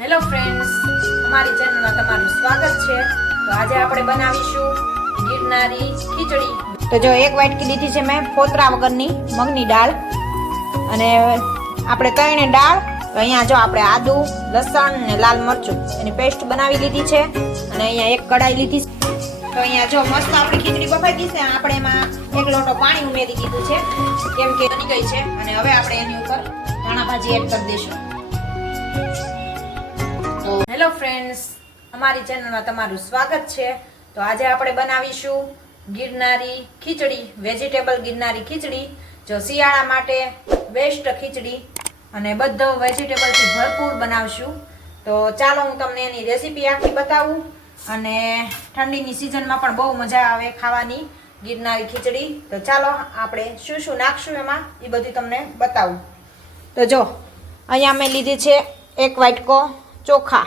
Hello friends, અમારી ચેનલમાં તમારું સ્વાગત છે। તો આજે આપણે બનાવીશું ગિરનારી ખીચડી। તો જો એક વાટકી લીધી છે મેં ફોતરા વગરની મગની દાળ, અને આપણે ત્રણે દાળ। તો અહીંયા જો આપણે આદુ, લસણ ને લાલ મરચું એની પેસ્ટ બનાવી લીધી છે, અને અહીંયા એક કડાઈ લીધી છે। તો અહીંયા જો મસ્ત આપણી ખીચડી બફાઈ ગઈ છે। આપણે એમાં એક લોટો પાણી ઉમેરી દીધું છે, કેમ કે બની ગઈ છે। અને હવે આપણે એની ઉપર ધાણા ભાજી એડ કરી દઈશું। હેલો ફ્રેન્ડ્સ, અમારી ચેનલમાં તમારું સ્વાગત છે। તો આજે આપણે બનાવીશું ગિરનારી ખીચડી, વેજીટેબલ ગિરનારી ખીચડી। જો શિયાળા માટે બેસ્ટ ખીચડી, અને બધો વેજીટેબલથી ભરપૂર બનાવશું। તો ચાલો હું તમને એની રેસીપી આખી બતાવું, અને ઠંડીની સિઝનમાં પણ બહુ મજા આવે ખાવાની ગિરનારી ખીચડી। તો ચાલો આપણે શું શું નાખશું એમાં એ બધું તમને બતાવું। તો જો અહીંયા મેં લીધી છે એક વાટકો ચોખા।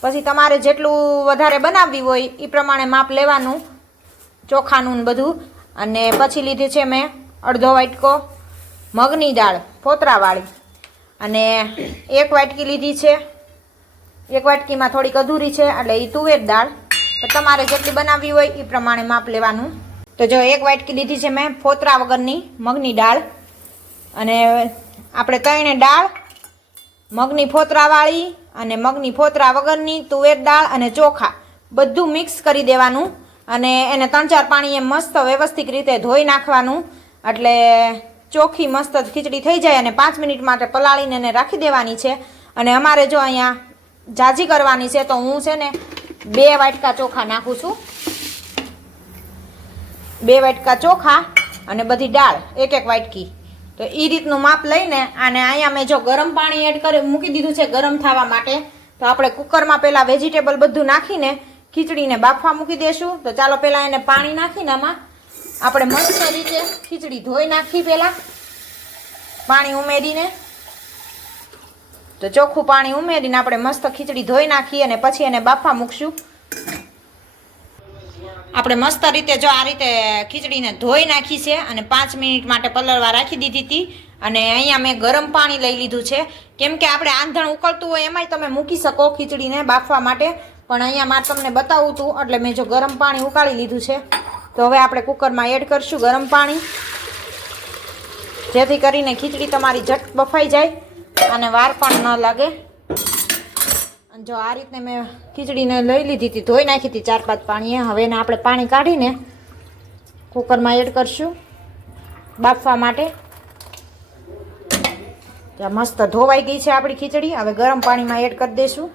પછી તમારે જેટલું વધારે બનાવવી હોય એ પ્રમાણે માપ લેવાનું ચોખાનું બધું। અને પછી લીધી છે મેં અડધો વાટકો મગની દાળ ફોતરાવાળી, અને એક વાટકી લીધી છે, એક વાટકીમાં થોડીક અધૂરી છે એટલે એ તુવેર દાળ। તો તમારે જેટલી બનાવવી હોય એ પ્રમાણે માપ લેવાનું। તો જો એક વાટકી લીધી છે મેં ફોતરા વગરની મગની દાળ, અને આપણે ત્રણે દાળ, મગની ફોતરાવાળી અને મગની ફોતરા વગરની, તુવેર દાળ અને ચોખા બધું મિક્સ કરી દેવાનું, અને એને 3-4 પાણીએ મસ્ત વ્યવસ્થિત રીતે ધોઈ નાખવાનું, એટલે ચોખ્ખી મસ્ત ખીચડી થઈ જાય। અને 5 મિનિટ માટે પલાળીને એને રાખી દેવાની છે। અને અમારે જો અહીંયા જાજી કરવાની છે, તો હું છે ને 2 વાટકા ચોખા નાખું છું, 2 વાટકા ચોખા અને બધી દાળ એક વાટકી। તો એ રીતનું માપ લઈને, અને અહીંયા મેં જો ગરમ પાણી એડ કરી મૂકી દીધું છે ગરમ થવા માટે। તો આપણે કુકરમાં પહેલાં વેજીટેબલ બધું નાખીને ખીચડીને બાફવા મૂકી દઈશું। તો ચાલો પહેલાં એને પાણી નાખીને આમાં આપણે મસ્ત રીતે ખીચડી ધોઈ નાખી પહેલાં પાણી ઉમેરીને। તો ચોખ્ખું પાણી ઉમેરીને આપણે મસ્ત ખીચડી ધોઈ નાખી, અને પછી એને બાફવા મૂકશું। આપણે મસ્ત રીતે જો આ રીતે ખીચડીને ધોઈ નાખી છે, અને 5 મિનિટ માટે પલળવા રાખી દીધી હતી। અને અહીંયા મેં ગરમ પાણી લઈ લીધું છે, કેમ કે આપણે આંધણ ઉકળતું હોય એમાંય તમે મૂકી શકો ખીચડીને બાફવા માટે, પણ અહીંયા મારે તમને બતાવું હતું એટલે મેં જો ગરમ પાણી ઉકાળી લીધું છે। તો હવે આપણે કુકરમાં એડ કરશું ગરમ પાણી, જેથી કરીને ખીચડી તમારી ઝટ બફાઈ જાય અને વાર પણ ન લાગે। જો આ રીતે મેં ખીચડીને લઈ લીધી હતી, ધોઈ નાખી હતી 4-5 પાણીએ। હવે એને આપણે પાણી કાઢીને કુકરમાં એડ કરશું બાફવા માટે। ત્યાં મસ્ત ધોવાઈ ગઈ છે આપણી ખીચડી। હવે ગરમ પાણીમાં એડ કરી દઈશું।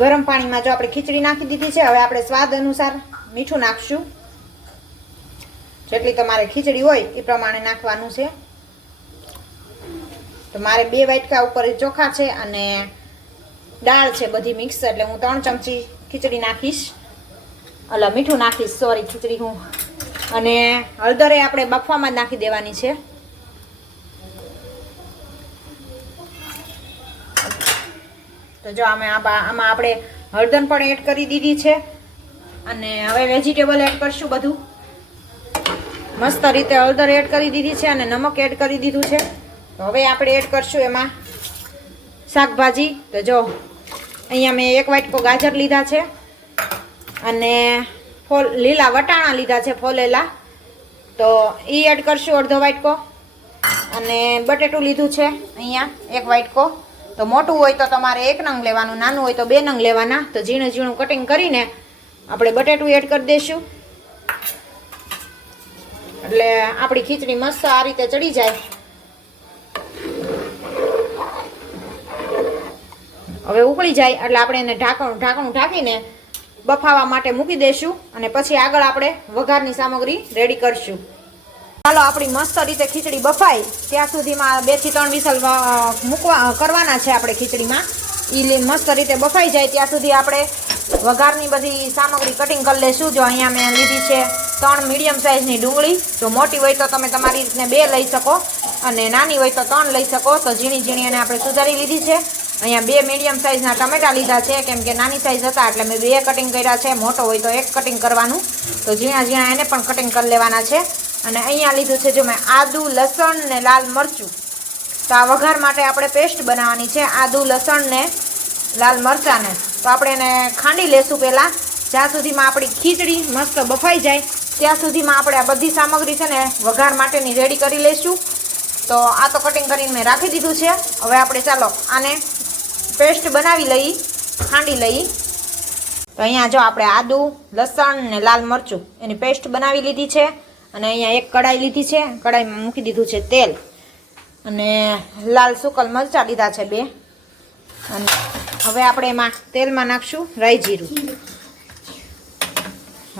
ગરમ પાણીમાં જો આપણે ખીચડી નાખી દીધી છે, હવે આપણે સ્વાદ અનુસાર મીઠું નાખશું, જેટલી તમારે ખીચડી હોય એ પ્રમાણે નાખવાનું છે। તો મારે 2 વાટકા ઉપર ચોખા છે અને દાળ છે બધી મિક્સ, એટલે હું 3 ચમચી ખીચડી નાખીશ, મીઠું નાખીશ, સોરી ખીચડી હું। અને હળદરે આપણે બાફવામાં જ નાખી દેવાની છે। તો જો આમાં આપણે હળદર પણ એડ કરી દીધી છે, અને હવે વેજીટેબલ એડ કરશું બધું મસ્ત રીતે। હળદર એડ કરી દીધી છે અને નમક એડ કરી દીધું છે। તો હવે આપણે એડ કરશું એમાં શાકભાજી। તો જો અહીંયા મેં 1 વાટકો ગાજર લીધા છે, અને લીલા વટાણા લીધા છે ફોલેલા, તો એ એડ કરશું અડધો વાટકો। અને બટેટું લીધું છે અહીંયા 1 વાટકો। તો મોટું હોય તો તમારે 1 નંગ લેવાનું, નાનું હોય તો 2 નંગ લેવાના। તો ઝીણું ઝીણું કટિંગ કરીને આપણે બટેટું એડ કરી દઈશું, એટલે આપણી ખીચડી મસ્ત આ રીતે ચડી જાય। હવે ઉકળી જાય એટલે આપણે એને ઢાંકણું ઢાંકીને બફાવા માટે મૂકી દઈશું, અને પછી આગળ આપણે વઘારની સામગ્રી રેડી કરશું। ચાલો આપણી મસ્ત રીતે ખીચડી બફાય ત્યાં સુધીમાં 2 થી 3 વિસલ કરવાના છે આપણે ખીચડીમાં। એ મસ્ત રીતે બફાઈ જાય ત્યાં સુધી આપણે વઘારની બધી સામગ્રી કટિંગ કરી લઈશું। જો અહીંયા મેં લીધી છે 3 મીડિયમ સાઇઝની ડુંગળી। જો મોટી હોય તો તમે તમારી રીતને 2 લઈ શકો, અને નાની હોય તો 3 લઈ શકો। તો ઝીણી ઝીણી એને આપણે સુધારી લીધી છે। અહીંયા 2 મીડિયમ સાઇઝના ટમેટા લીધા છે, કેમ કે નાની સાઇઝ હતા એટલે મેં 2 કટિંગ કર્યા છે, મોટો હોય તો 1 કટિંગ કરવાનું। તો ઝીણા ઝીણા એને પણ કટિંગ કરી લેવાના છે। અને અહીંયા લીધું છે જો મેં આદુ, લસણ ને લાલ મરચું। તો આ વઘાર માટે આપણે પેસ્ટ બનાવવાની છે, આદુ, લસણ ને લાલ મરચાંને. તો આપણે એને ખાંડી લેશું પહેલાં. જ્યાં સુધીમાં આપણી ખીચડી મસ્ત બફાઈ જાય ત્યાં સુધીમાં આપણે આ બધી સામગ્રી છે ને વઘાર માટેની રેડી કરી લઈશું. તો આ તો કટિંગ કરીને મેં રાખી દીધું છે. હવે આપણે ચાલો આને પેસ્ટ બનાવી લઈ, ખાંડી લઈ. તો અહીંયા જો આપણે આદુ, લસણ ને લાલ મરચું એની પેસ્ટ બનાવી લીધી છે. અને અહીંયા એક કડાઈ લીધી છે. કડાઈમાં મૂકી દીધું છે તેલ અને લાલ સુકલ મરચાં લીધા છે 2. અને હવે આપણે એમાં તેલમાં નાખશું રાઈ જીરું.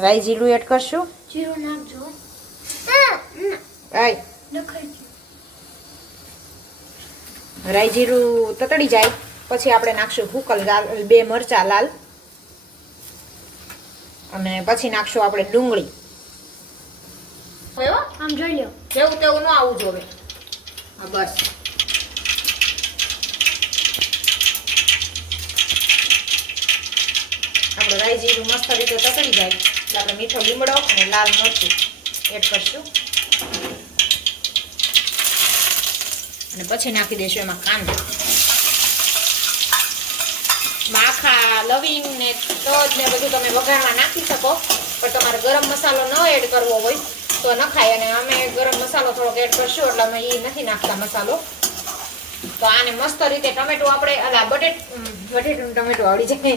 રાઈ જીરું એડ કરશું. જીરું નાખજો. રાઈ જીરું તતડી જાય પછી આપણે નાખશું હુકલ લાલ 2 મરચાં લાલ. અને પછી નાખશું આપણે ડુંગળી. આમ જોઈ લો. જેવું તેવું ન આવવું જોઈએ. હા બસ. આપણે રાઈ જીરું મસ્ત રીતે તતડી જાય એટલે આપણે મીઠો લીમડો અને લાલ મરચું એડ કરશું. અને પછી નાખી દઈશું એમાં કાંદા. આખા લવિંગ ને તજ ને બધું તમે વઘારમાં નાખી શકો, પણ તમારે ગરમ મસાલો ન એડ કરવો હોય તો ન ખાય. અને અમે ગરમ મસાલો થોડોક એડ કરશું એટલે અમે એ નથી નાખતા મસાલો. તો આને મસ્ત રીતે ટમેટું આપણે બટેટું ટમેટું આવડી જાય.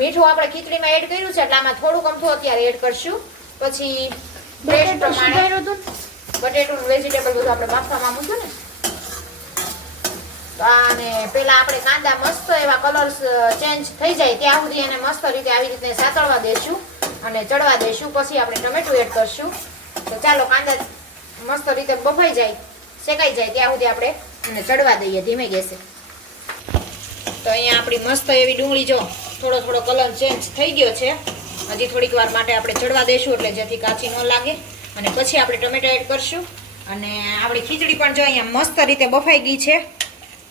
મીઠું આપણે ખીચડીમાં એડ કર્યું છે એટલે આમાં થોડુંક અમથું અત્યારે એડ કરશું. પછી ટેસ્ટ પ્રમાણે બટેટું વેજીટેબલ બધું આપણે બાફવામાં મૂક્યું ને. અને પેલા આપણે કાંદા મસ્ત એવા કલર ચેન્જ થઈ જાય ત્યાં સુધી એને મસ્ત રીતે આવી રીતે સાતળવા દેશું અને ચડવા દેશું. પછી આપણે ટમેટું એડ કરશું. તો ચાલો કાંદા મસ્ત રીતે બફાઈ જાય, શેકાઈ જાય ત્યાં સુધી આપણે એને ચડવા દઈએ ધીમે ગેસે. તો અહીંયા આપણી મસ્ત એવી ડુંગળી જો થોડો થોડો કલર ચેન્જ થઈ ગયો છે. હજી થોડીક વાર માટે આપણે ચડવા દઈશું એટલે જેથી કાચી ન લાગે. અને પછી આપણે ટમેટા એડ કરશું. અને આપણી ખીચડી પણ જો અહીંયા મસ્ત રીતે બફાઈ ગઈ છે.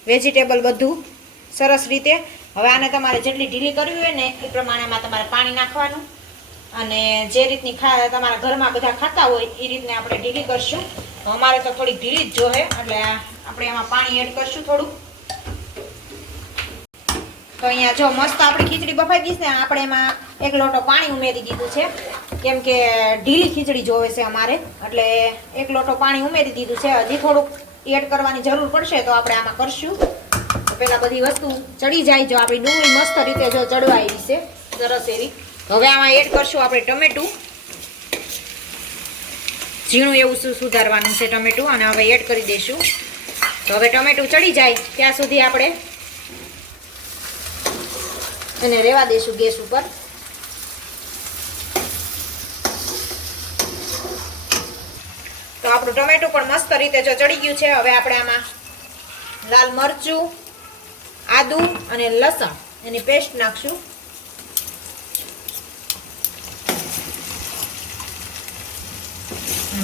વેજીટેબલ બધું સરસ રીતે. હવે આને તમારે જેટલી ઢીલી કરવી હોય ને એ પ્રમાણેમાં તમારે પાણી નાખવાનું. અને જે રીતની તમારા ઘરમાં બધા ખાતા હોય એ રીતને આપણે ઢીલી કરશું. અમારે તો થોડીક ઢીલી જ જોહે એટલે આપણે એમાં પાણી એડ કરશું થોડું. તો અહીંયા જો મસ્ત આપણી ખીચડી બફાઈ ગઈ છે ને આપણે એમાં 1 લોટો પાણી ઉમેરી દીધું છે. કેમ કે ઢીલી ખીચડી જોવે છે અમારે એટલે 1 લોટો પાણી ઉમેરી દીધું છે. હજી થોડુંક એડ કરવાની જરૂર પડશે તો આપણે આમાં કરશું. પેલા બધી વસ્તુ ચડી જાય. જો આપણી ડુંગળી મસ્ત રીતે જો ચડવા આવી છે સરસ એવી. હવે આમાં એડ કરશું આપણે ટમેટું. ઝીણું એવું સુધારવાનું છે ટમેટું. અને હવે એડ કરી દઈશું. તો હવે ટમેટું ચડી જાય ત્યાં સુધી આપણે એને રહેવા દઈશું ગેસ ઉપર. તો આપણું ટમેટું પણ મસ્ત રીતે જો ચડી ગયું છે. હવે આપણે આમાં લાલ મરચું, આદુ અને લસણ એની પેસ્ટ નાખશું.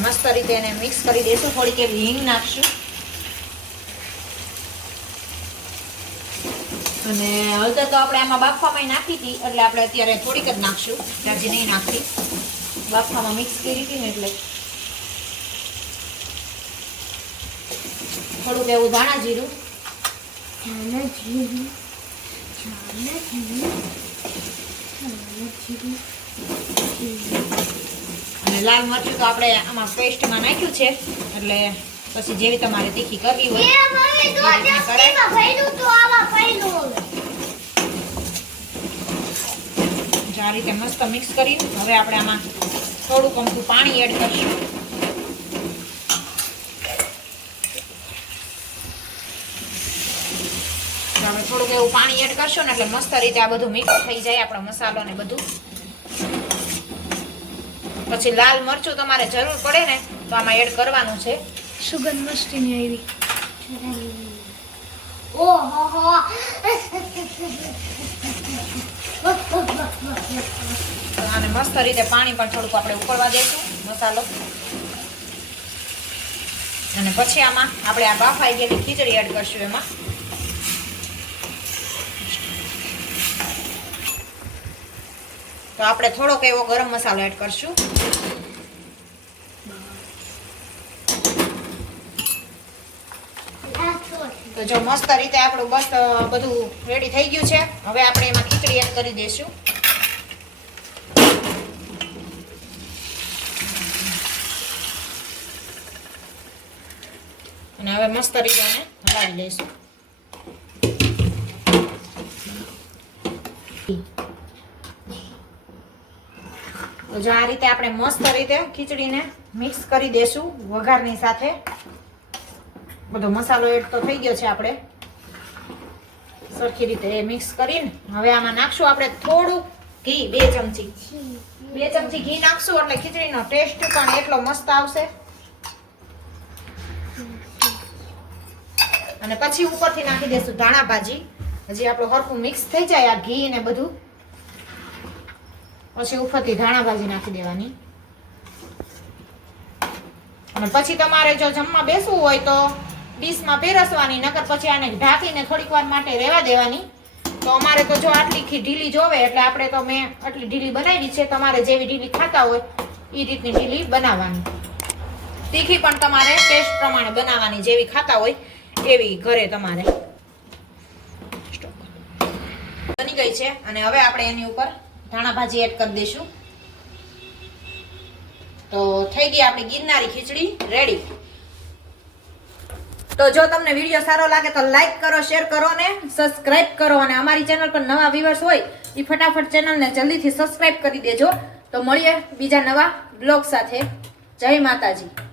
મસ્ત રીતે એને મિક્સ કરી દઈશું. થોડીક એવી હિંગ નાખશું. અને હળદર તો આપણે આમાં બાફવામાં નાખી હતી એટલે આપણે અત્યારે થોડીક જ નાખશું. જાજી નહીં નાખતી. બાફવામાં મિક્સ કરી હતી ને એટલે થોડુંક એવું ધાણા જીરું. અને લાલ મરચું તો આપણે આમાં પેસ્ટમાં નાખ્યું છે એટલે પછી જેવી તમારે તીખી કરવી હોય આ રીતે મસ્ત મિક્સ કરી. હવે આપણે આમાં થોડુંક અમથું પાણી એડ કરીશું. હવે થોડુંક એવું પાણી એડ કરશો ને એટલે મસ્ત રીતે આ બધું મિક્સ થઈ જાય આપણો મસાલો ને બધું. પછી લાલ મરચું તમારે જરૂર પડે ને તો આમાં એડ કરવાનું છે. સુગંધ મસ્તીની આવી. ઓહો અને મસ્ત રીતે પાણી પણ થોડુંક આપણે ઉકળવા દઈશું મસાલો. અને પછી આમાં આપણે આ બાફાઈ ગયેલી ખીચડી એડ કરશું એમાં. તો આપણે થોડોક એવો ગરમ મસાલો એડ કરશું. તો જો મસ્ત રીતે આપણું બસ બધું રેડી થઈ ગયું છે. હવે આપણે એમાં ખીચડી એડ કરી દઈશું. અને હવે મસ્ત રીતે એને હલાવી લઈશું. તો જો આ રીતે આપણે મસ્ત રીતે ખીચડીને મિક્સ કરી દેશું વઘારની સાથે. બધો મસાલો એડ તો થઈ ગયો છે. આપણે સરખી રીતે મિક્સ કરીને હવે આમાં નાખશું આપણે થોડું ઘી. 2 ચમચી ઘી નાખશું એટલે ખીચડીનો ટેસ્ટ પણ એટલો મસ્ત આવશે. અને પછી ઉપરથી નાખી દેશું ધાણા ભાજી. હજી આપણું હરખું મિક્સ થઈ જાય આ ઘી ને બધું, પછી ઉપરથી ધાણા ભાજી નાખી દેવાની. અને પછી તમારે જો જમવા બેસવું હોય તો ડીશમાં પીરસવાની, નકર પછી આને ઢાંકીને થોડીક વાર માટે રહેવા દેવાની. તો અમારે તો જો આટલી ઢીલી જોવે એટલે આપણે તો મેં આટલી ઢીલી બનાવી છે. તમારે જેવી ઢીલી ખાતા હોય એ રીતની ઢીલી બનાવવાની. તીખી પણ તમારે ટેસ્ટ પ્રમાણે બનાવવાની, જેવી ખાતા હોય એવી ઘરે તમારે. બની ગઈ છે અને હવે આપણે એની ઉપર ધાણા ભાજી એડ કરી દઈશું. તો થઈ ગઈ આપણી ગિરનારી ખીચડી રેડી. તો જો તમને વિડીયો સારો લાગે તો લાઈક કરો, શેર કરો ને સબસ્ક્રાઇબ કરો. અને અમારી ચેનલ પર નવા વ્યુઅર્સ હોય એ ફટાફટ ચેનલને જલ્દીથી સબસ્ક્રાઇબ કરી દેજો. તો મળીએ બીજા નવા બ્લોગ સાથે. જય માતાજી.